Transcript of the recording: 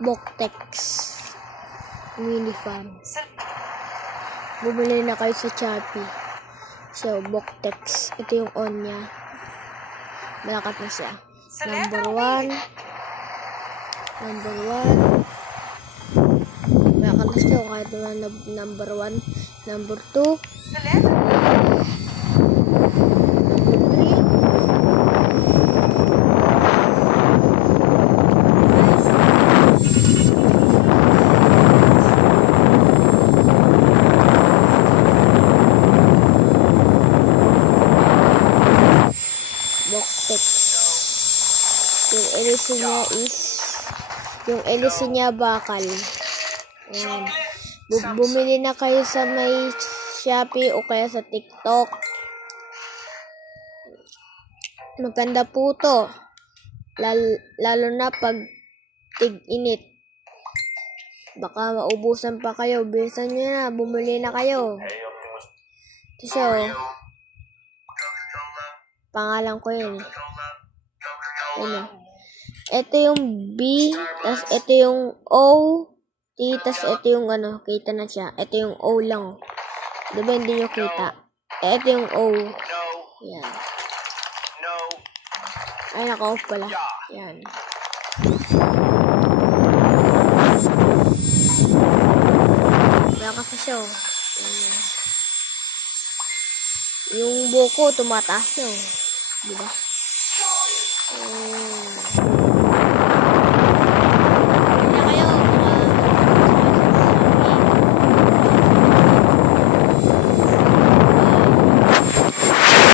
Boktex mini fan. Bumili na kayo sa Shopee. So, Boktex. Ito yung on niya. Malakas na siya. Number 1. Malakas na siya. Kahit na number 1. Number 2. Boktex. Yung LC niya bakal. Ayan. Bumili na kayo sa may Shopee o kaya sa TikTok. Maganda po to. Lalo na pag tig-init. Baka maubusan pa kayo. Bilisan nyo na. Bumili na kayo. Ito siya, oh. Pangalan ko yun, eh. Ano? Ito yung B, tas ito yung O, T, tas ito yung ano, kita na siya. Ito yung O lang. Diba hindi nyo kita? Ito yung O. Yan. Ay, naka-off pala. Yan. Malakas na siya, oh. Yan. Yung buko, tumataas siya, oh. Diba?